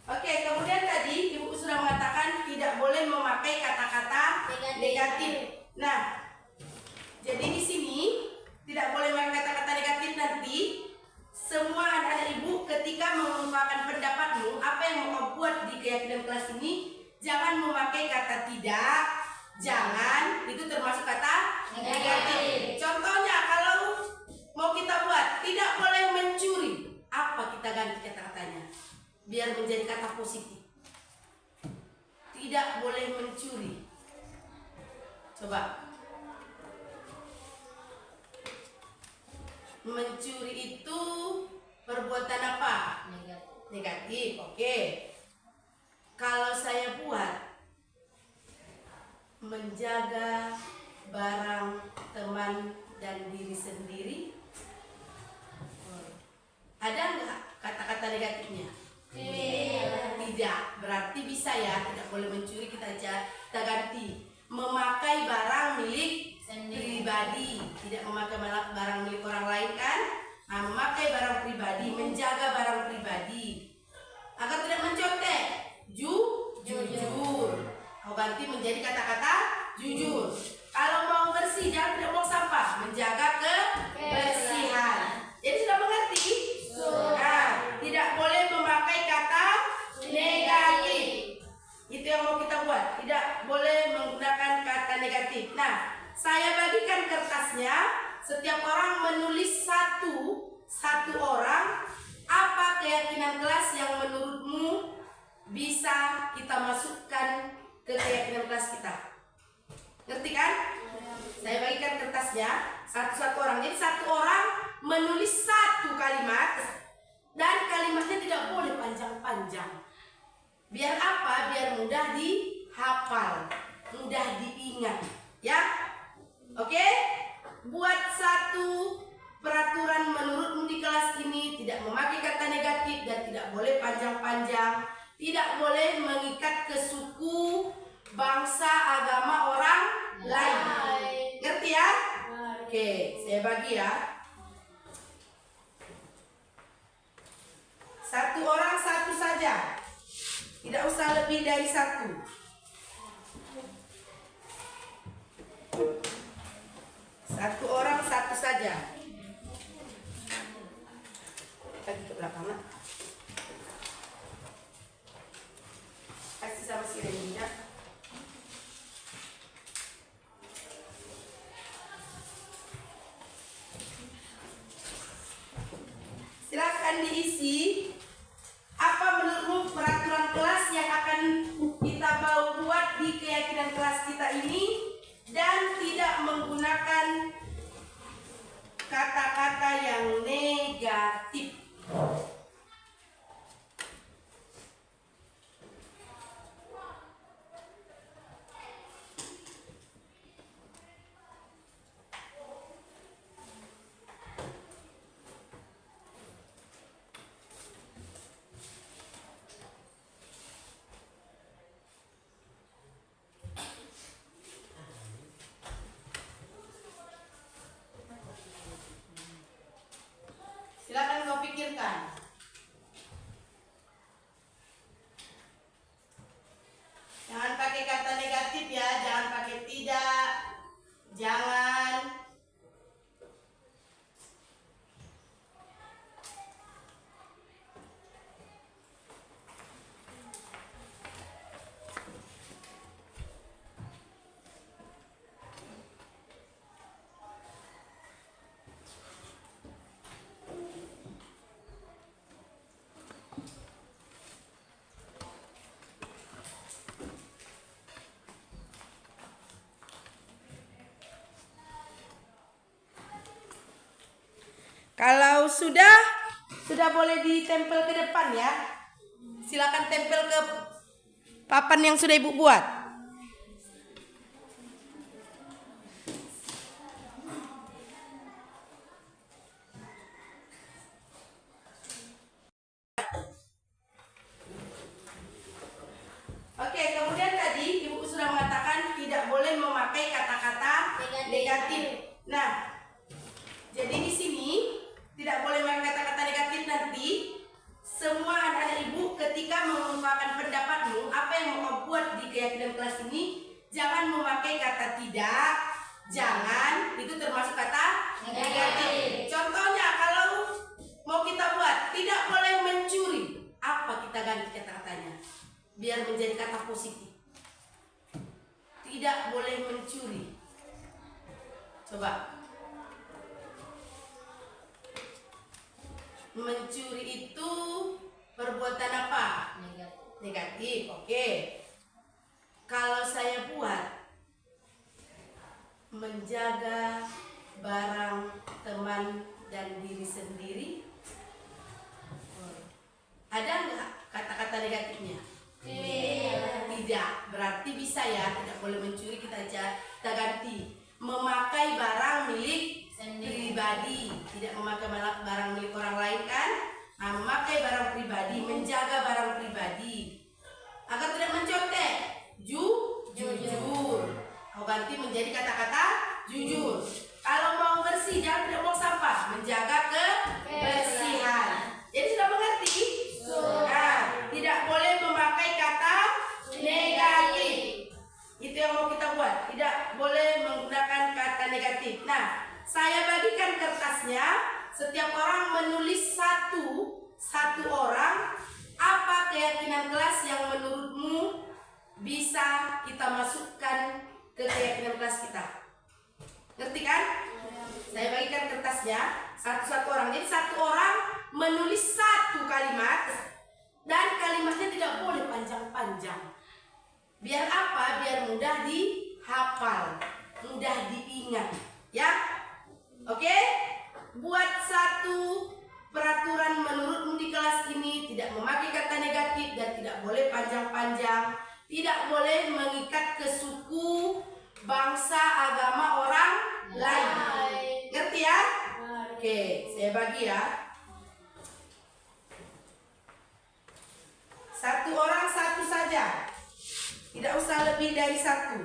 Oke, kemudian tadi Ibu sudah mengatakan tidak boleh memakai kata-kata negatif. Nah, jadi di sini tidak boleh memakai kata-kata negatif. Nanti semua anak-anak Ibu ketika mengungkapkan pendapatmu, apa yang mau kau buat di keyakinan kelas ini, jangan memakai kata tidak, jangan, itu termasuk kata negatif. Contohnya kalau mau kita buat tidak boleh mencuri, apa kita ganti kata-katanya biar menjadi kata positif? Tidak boleh mencuri. Coba. Mencuri itu perbuatan apa? Negatif. Oke. Kalau saya buat menjaga barang teman dan diri sendiri, ada nggak kata-kata negatifnya? Tidak. Berarti bisa ya, tidak boleh mencuri, kita ganti memakai barang milik pribadi, tidak memakai barang milik orang lain kan? Nah, memakai barang pribadi, menjaga barang pribadi agar tidak mencontek. Jujur. Kau ganti menjadi kata-kata jujur. Kalau mau bersih, jangan tidak buang sampah, menjaga kebersihan. Jadi sudah mengerti? Nah, tidak boleh memakai kata negatif. Itu yang mau kita buat. Tidak boleh menggunakan kata negatif. Nah, saya bagikan kertasnya. Setiap orang menulis satu orang. Apa keyakinan kelas yang menurutmu bisa kita masukkan ke keyakinan kelas kita? Ngerti kan? Saya bagikan kertasnya satu orang. Jadi satu orang menulis satu kalimat. Dan kalimatnya tidak boleh panjang-panjang. Biar apa? Biar mudah dihafal, mudah diingat, ya. Oke? Buat satu peraturan menurutmu di kelas ini, tidak memakai kata negatif dan tidak boleh panjang-panjang, tidak boleh mengikat ke suku, bangsa, agama orang lain. Ngerti ya? Oke, saya bagi ya. Satu orang satu saja. Tidak usah lebih dari satu. Satu orang satu saja. belakang nak. Kasih sama si Renia. Silakan diisi. Apa menurutmu peraturan kelas yang akan kita buat di keyakinan kelas kita ini dan tidak menggunakan kata-kata yang negatif. Silakan kau pikirkan. Jangan pakai kata negatif ya, jangan pakai tidak, jangan. Kalau sudah boleh ditempel ke depan ya. Silakan tempel ke papan yang sudah Ibu buat. Oke, kemudian tadi Ibu sudah mengatakan tidak boleh memakai kata-kata negatif. Nah, jadi di sini tidak boleh memakai kata-kata negatif. Nanti semua anak-anak Ibu ketika mengungkapkan pendapatmu, apa yang mau kau buat di keyakinan kelas ini, jangan memakai kata tidak, jangan, itu termasuk kata negatif. Contohnya kalau mau kita buat tidak boleh mencuri, apa kita ganti kata-katanya biar menjadi kata positif? Tidak boleh mencuri. Coba. Mencuri itu perbuatan apa? Negatif. Oke. Kalau saya buat menjaga barang teman dan diri sendiri, ada nggak kata-kata negatifnya? Tidak. Berarti bisa ya, tidak boleh mencuri, kita ganti memakai barang milik pribadi, tidak memakai barang milik orang lain kan? Nah, memakai barang pribadi, menjaga barang pribadi agar tidak mencontek, jujur. Kau ganti menjadi kata-kata jujur. Kalau mau bersih, jangan tidak buang sampah, menjaga kebersihan. Jadi sudah mengerti? Nah, tidak boleh memakai kata negatif. Itu yang mau kita buat. Tidak boleh menggunakan kata negatif. Nah, saya bagikan kertasnya. Setiap orang menulis satu orang. Apa keyakinan kelas yang menurutmu bisa kita masukkan ke keyakinan kelas kita? Ngerti kan? Saya bagikan kertasnya satu orang. Jadi satu orang menulis satu kalimat dan kalimatnya tidak boleh panjang-panjang. Biar apa? Biar mudah dihafal, mudah diingat, ya. Oke? Buat satu peraturan menurutmu di kelas ini, tidak memakai kata negatif dan tidak boleh panjang-panjang, tidak boleh mengikat ke suku, bangsa, agama orang lain. Ngerti ya? Oke, saya bagi ya. Satu orang satu saja. Tidak usah lebih dari satu.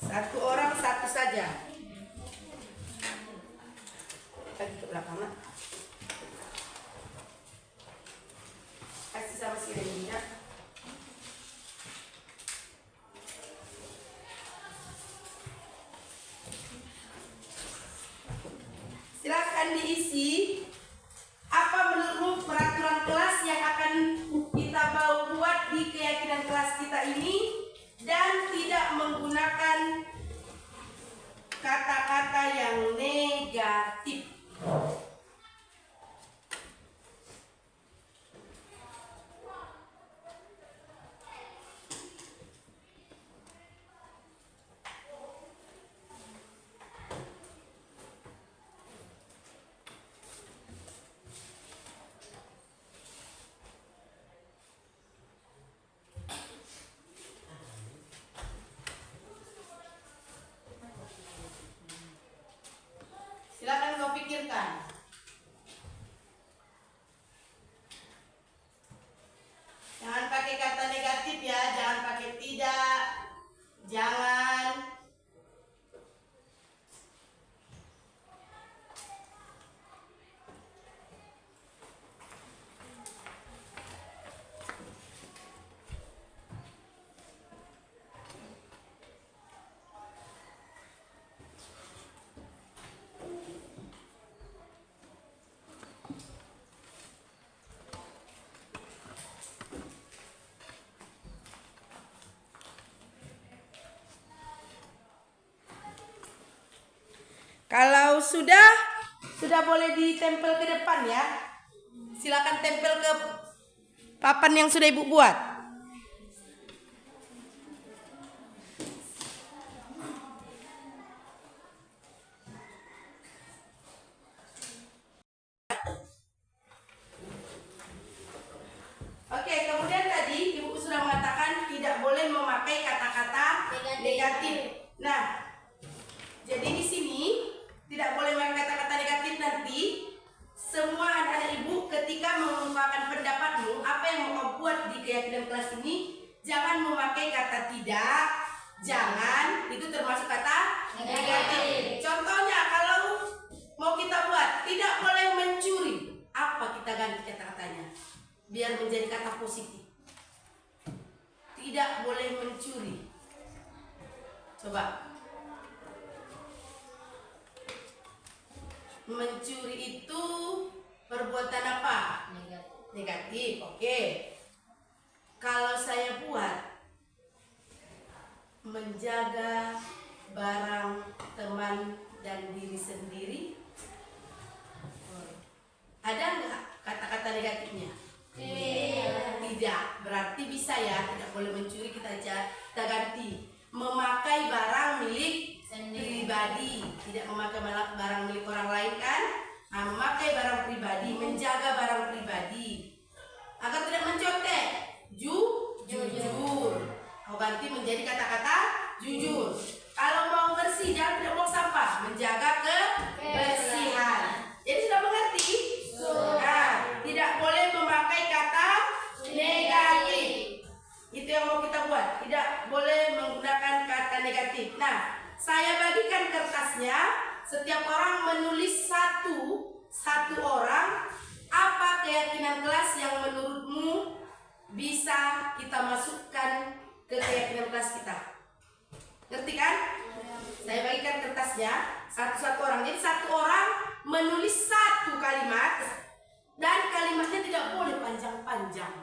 Satu orang satu saja. Lagi ke belakang. Kasih sama si Renia. diisi apa menurutmu peraturan kelas yang akan kita buat di keyakinan kelas kita ini dan tidak menggunakan kata-kata yang negatif. Silakan kau pikirkan. Jangan pakai kata negatif ya, jangan pakai tidak, jangan. Kalau sudah boleh ditempel ke depan ya. Silakan tempel ke papan yang sudah Ibu buat. Oke, kemudian tadi Ibu sudah mengatakan tidak boleh memakai kata-kata negatif. Nah, jadi di sini tidak boleh memakai kata-kata negatif. Nanti semua anak-anak Ibu ketika mengungkapkan pendapatmu, apa yang mau kau buat di keyakinan kelas ini, jangan memakai kata tidak, jangan, itu termasuk kata negatif. Contohnya kalau mau kita buat tidak boleh mencuri, apa kita ganti kata-katanya biar menjadi kata positif? Tidak boleh mencuri. Coba. Mencuri itu perbuatan apa? Negatif. Oke. Kalau saya buat menjaga barang teman dan diri sendiri, ada nggak kata-kata negatifnya? Tidak. Berarti bisa ya, tidak boleh mencuri, kita ganti memakai barang milik pribadi, tidak memakai barang milik orang lain kan? Nah, memakai barang pribadi, menjaga barang pribadi agar tidak mencontek, jujur. Kau ganti menjadi kata-kata jujur. Kalau mau bersih, jangan tidak buang sampah, menjaga kebersihan. Jadi sudah mengerti? Nah, tidak boleh memakai kata negatif. Itu yang mau kita buat. Tidak boleh menggunakan kata negatif. Nah, saya bagikan kertasnya. Setiap orang menulis satu orang apa keyakinan kelas yang menurutmu bisa kita masukkan ke keyakinan kelas kita. Ngerti kan? Saya bagikan kertasnya satu orang. Jadi satu orang menulis satu kalimat dan kalimatnya tidak boleh panjang-panjang.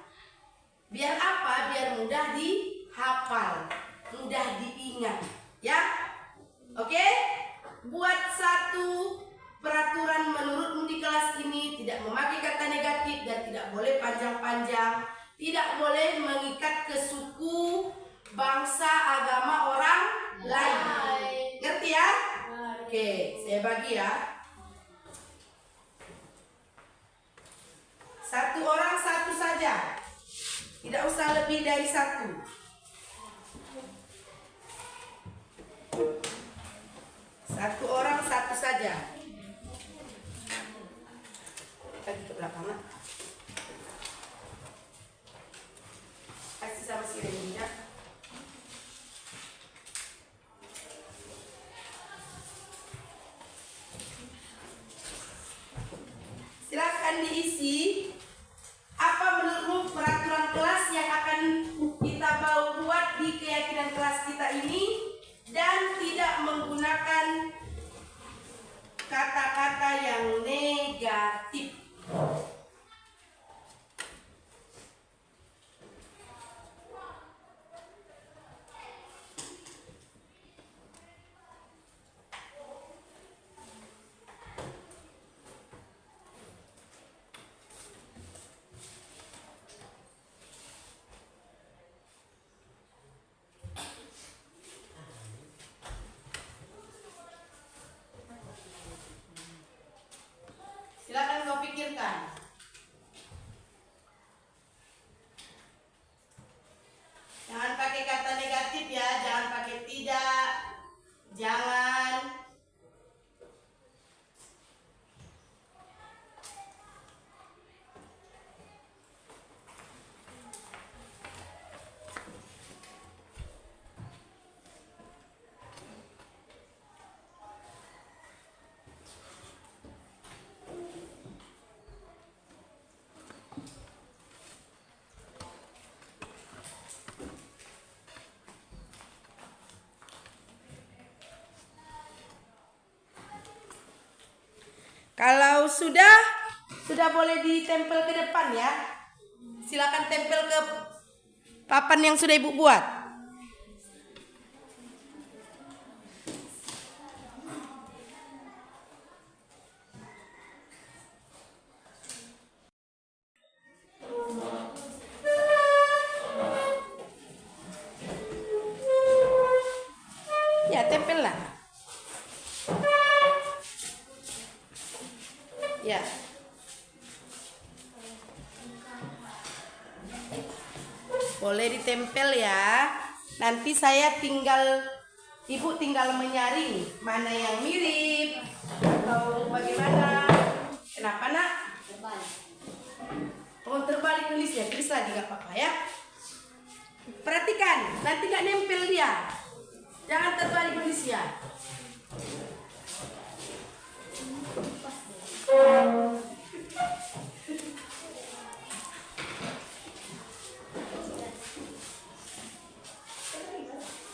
Biar apa? Biar mudah dihafal, mudah diingat, ya. Oke? Buat satu peraturan menurutmu di kelas ini, tidak memakai kata negatif dan tidak boleh panjang-panjang, tidak boleh mengikat ke suku, bangsa, agama orang lain. Ngerti ya? Oke, saya bagi ya. Satu orang satu saja. Tidak usah lebih dari satu. Satu orang satu saja. Kita ke belakang. Kasih sama si Renina. Silakan diisi apa menurutmu peraturan kelas yang akan kita buat di keyakinan kelas kita ini dan tidak menggunakan kata-kata yang negatif. negatif. Silakan kau pikirkan. Jangan pakai kata negatif ya, jangan pakai tidak, jangan. Kalau sudah boleh ditempel ke depan ya. Silakan tempel ke papan yang sudah Ibu buat. Ya, tempel lah. Ya. Boleh ditempel ya. Nanti Ibu tinggal menyaring mana yang mirip atau bagaimana. Kenapa nak? Oh, terbalik nulisnya. Tulis lagi gak apa-apa ya. Perhatikan, nanti gak nempel dia. Jangan terbalik nulisnya.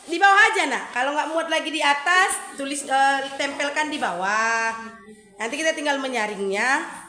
Di bawah aja nak. Kalau nggak muat lagi di atas, tempelkan di bawah. Nanti kita tinggal menyaringnya.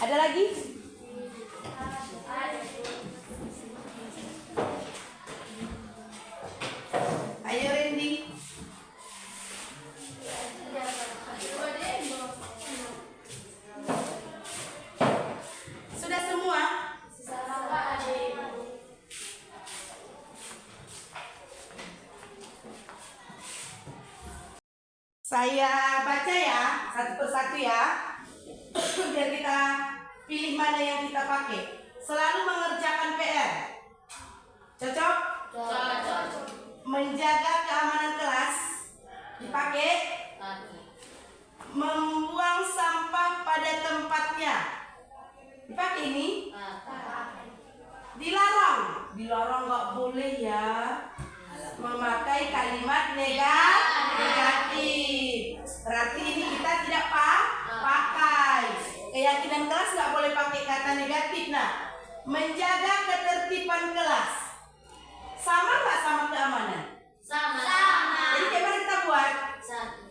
Ada lagi? Ayo Randy. Sudah semua? Saya baca ya, satu persatu ya. Biar kita pilih mana yang kita pakai. Selalu mengerjakan PR. Cocok? Cocok. Menjaga keamanan kelas. Dipakai. Membuang sampah pada tempatnya. Dipakai ini. Dilarang. Dilarang nggak boleh ya. Memakai kalimat negatif. Berarti ini kita tidak pakai. Keyakinan kelas nggak boleh pakai kata negatif. Nah, menjaga ketertiban kelas. Sama nggak sama keamanan? Sama. Jadi gimana kita buat? Satu.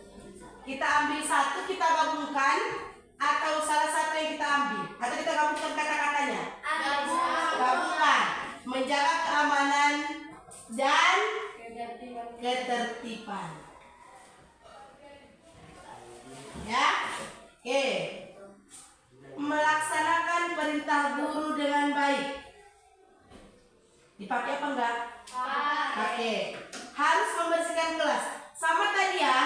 Kita ambil satu, kita gabungkan, atau salah satu yang kita ambil, atau kita gabungkan kata-katanya. Gabungkan. Menjaga keamanan dan ketertiban. Ya, oke. Melaksanakan perintah guru dengan baik. Dipakai apa enggak? Pakai. Harus membersihkan kelas. Sama tadi ya.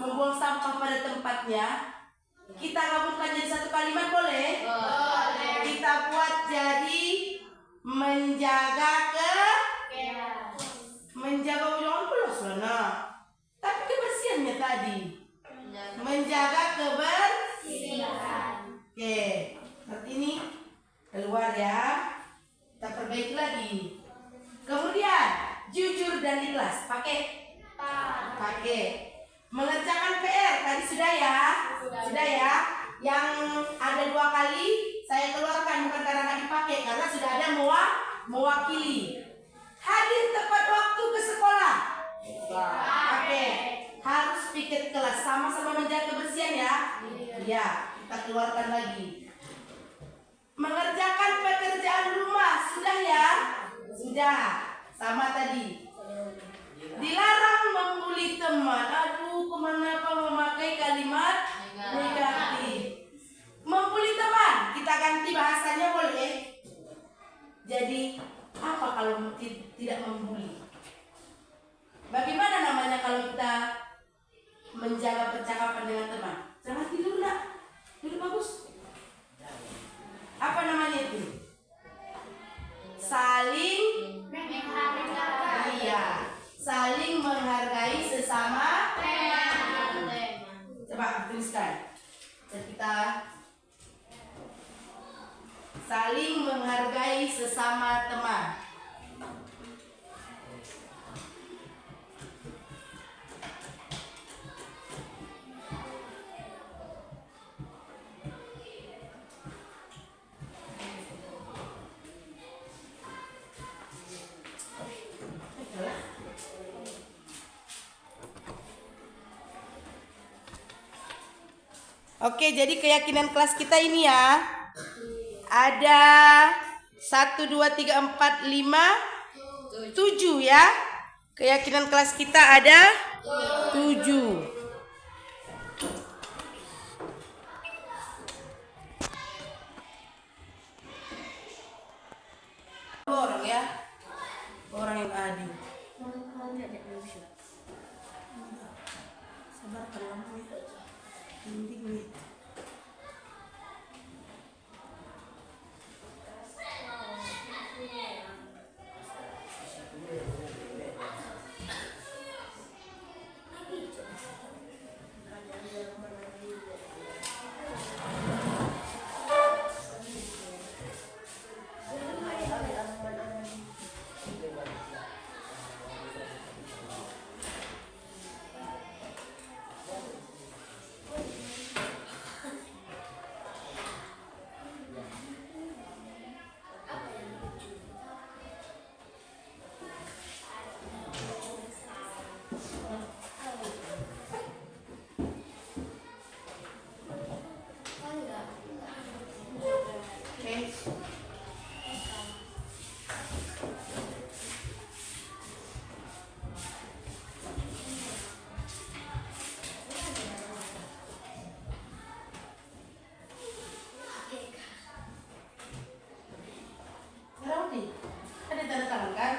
Membuang sampah pada tempatnya. Kita gabungkan jadi satu kalimat boleh? Boleh. Kita buat jadi menjaga perbaiki lagi. Kemudian jujur dan ikhlas. Pakai. Mengerjakan PR tadi sudah ya. Sudah ya. Yang ada 2 kali saya keluarkan bukan karena nggak dipakai, karena sudah ada mewakili. Hadir tepat waktu ke sekolah. Oke. Harus piket kelas, sama-sama menjaga kebersihan ya. Iya, kita keluarkan lagi. Mengerjakan pekerjaan rumah sudah ya? Sudah, sama tadi. Dilarang membuli teman. Aduh, kenapa memakai kalimat negatif? Membuli teman, kita ganti bahasanya boleh. Jadi, apa kalau tidak membuli? Bagaimana namanya kalau kita menjaga percakapan dengan teman? Jangan tidur nak, tidur bagus. Apa namanya itu? Saling saling menghargai sesama teman. Coba tuliskan. Kita saling menghargai sesama teman. Oke, jadi keyakinan kelas kita ini ya. Ada 1, 2, 3, 4, 5, 7 ya. Keyakinan kelas kita ada 7. Orang ya. Orang yang adil. Sabarkan lampu ya. Mending nih. Ada tanda tangan kan?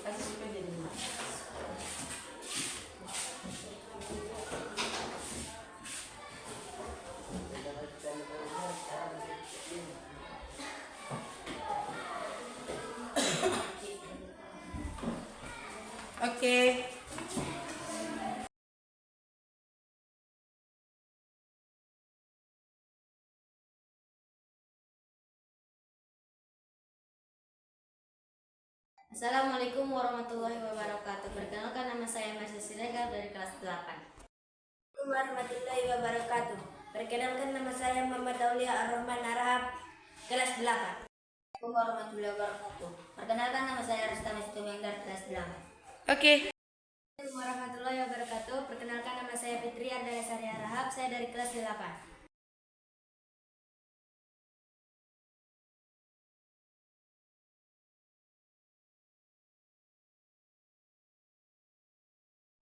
Kasih sepeda dulu. Oke. Assalamualaikum warahmatullahi wabarakatuh. Perkenalkan, nama saya Masya Siregar dari kelas 8. Assalamualaikum warahmatullahi wabarakatuh. Perkenalkan, nama saya Muhammad Aulia Ar-Rahman Arhab, kelas 8. Assalamualaikum warahmatullahi wabarakatuh. Perkenalkan, nama saya Rustami Situmeng dari kelas 8. Oke. Assalamualaikum warahmatullahi wabarakatuh. Perkenalkan, nama saya Fitri Ardaya Sari Arhab, saya dari kelas 8.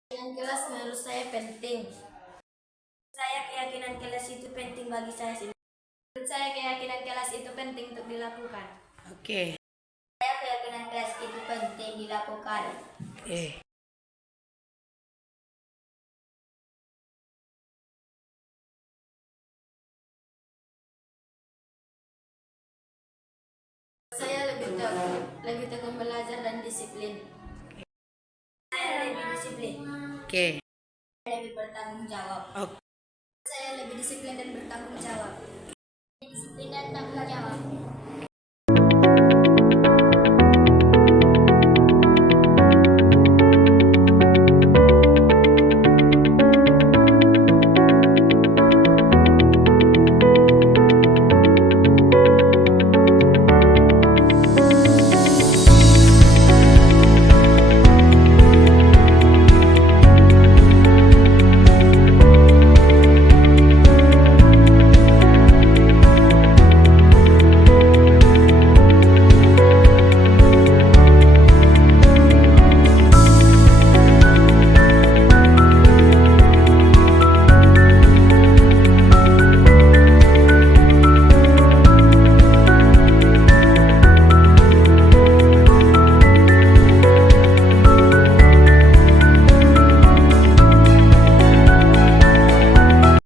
Keyakinan kelas menurut saya penting. Saya keyakinan kelas itu penting bagi saya sendiri. Menurut saya keyakinan kelas itu penting untuk dilakukan. Oke. Saya keyakinan kelas itu penting dilakukan. Oke. Saya lebih tekun belajar dan disiplin. Saya lebih disiplin. Oke. Lebih bertanggung jawab. Oke. Saya lebih disiplin dan bertanggung jawab. Disiplin dan tanggung jawab.